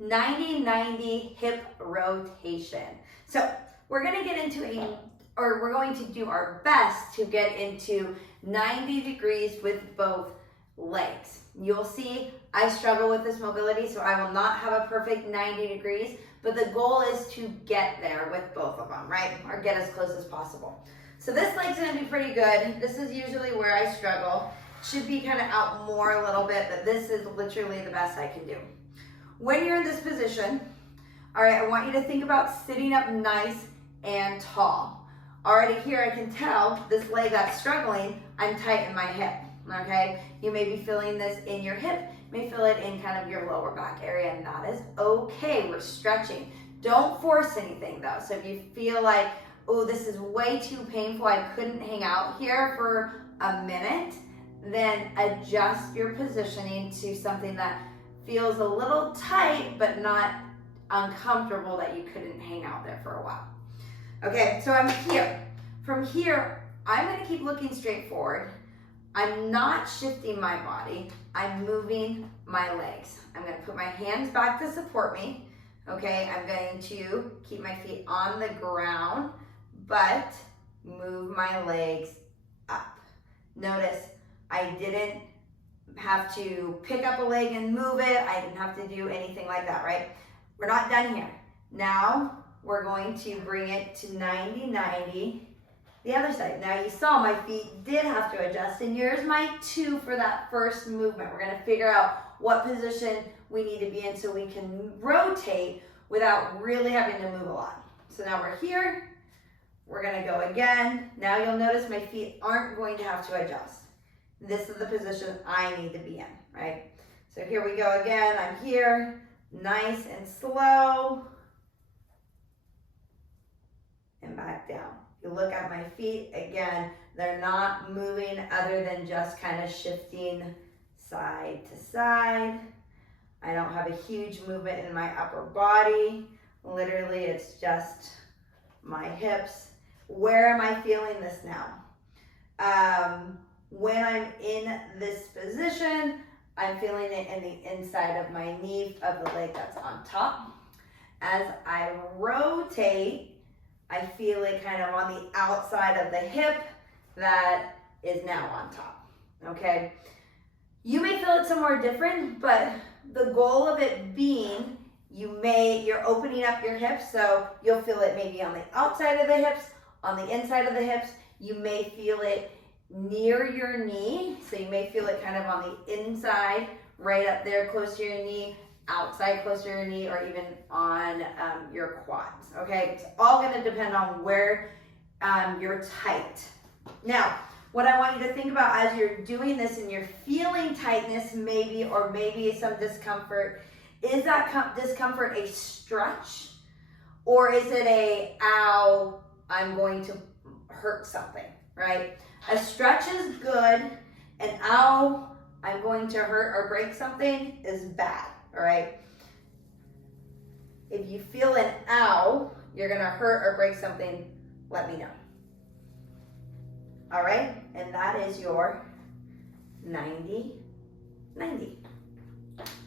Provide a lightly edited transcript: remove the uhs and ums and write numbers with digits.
90-90 hip rotation. So we're going to get into we're going to do our best to get into 90 degrees with both legs. You'll see I struggle with this mobility, so I will not have a perfect 90 degrees, but the goal is to get there with both of them, right? Or get as close as possible. So this leg's gonna be pretty good. This is usually where I struggle. Should be kind of out more a little bit, but this is literally the best I can do. When you're in this position, all right, I want you to think about sitting up nice and tall. Already here I can tell this leg that's struggling, I'm tight in my hip, okay? You may be feeling this in your hip, you may feel it in kind of your lower back area, and that is okay, we're stretching. Don't force anything though. So if you feel like, oh, this is way too painful, I couldn't hang out here for a minute, then adjust your positioning to something that feels a little tight, but not uncomfortable that you couldn't hang out there for a while. Okay, so I'm here. From here, I'm gonna keep looking straight forward. I'm not shifting my body, I'm moving my legs. I'm gonna put my hands back to support me. Okay, I'm going to keep my feet on the ground, but move my legs up. Notice I didn't have to pick up a leg and move it. I didn't have to do anything like that, right? We're not done here. Now we're going to bring it to 90-90 the other side. Now you saw my feet did have to adjust, and yours might too for that first movement. We're gonna figure out what position we need to be in so we can rotate without really having to move a lot. So now we're here, we're gonna go again. Now you'll notice my feet aren't going to have to adjust. This is the position I need to be in, right? So here we go again, I'm here, nice and slow, and back down. You look at my feet, again, they're not moving other than just kind of shifting side to side. I don't have a huge movement in my upper body. Literally, it's just my hips. Where am I feeling this now? When I'm in this position, I'm feeling it in the inside of my knee of the leg that's on top. As I rotate, I feel it kind of on the outside of the hip that is now on top, okay? You may feel it somewhere different, but the goal of it being, you're opening up your hips, so you'll feel it maybe on the outside of the hips, on the inside of the hips. You may feel it near your knee, so you may feel it kind of on the inside, right up there close to your knee, outside close to your knee, or even on your quads, okay? It's all gonna depend on where you're tight. Now, what I want you to think about as you're doing this and you're feeling tightness maybe, or maybe some discomfort, is that discomfort a stretch? Or is it a, ow, I'm going to hurt something, right? A stretch is good, and ow, I'm going to hurt or break something is bad, all right? If you feel an ow, you're gonna hurt or break something, let me know. All right, and that is your 90-90.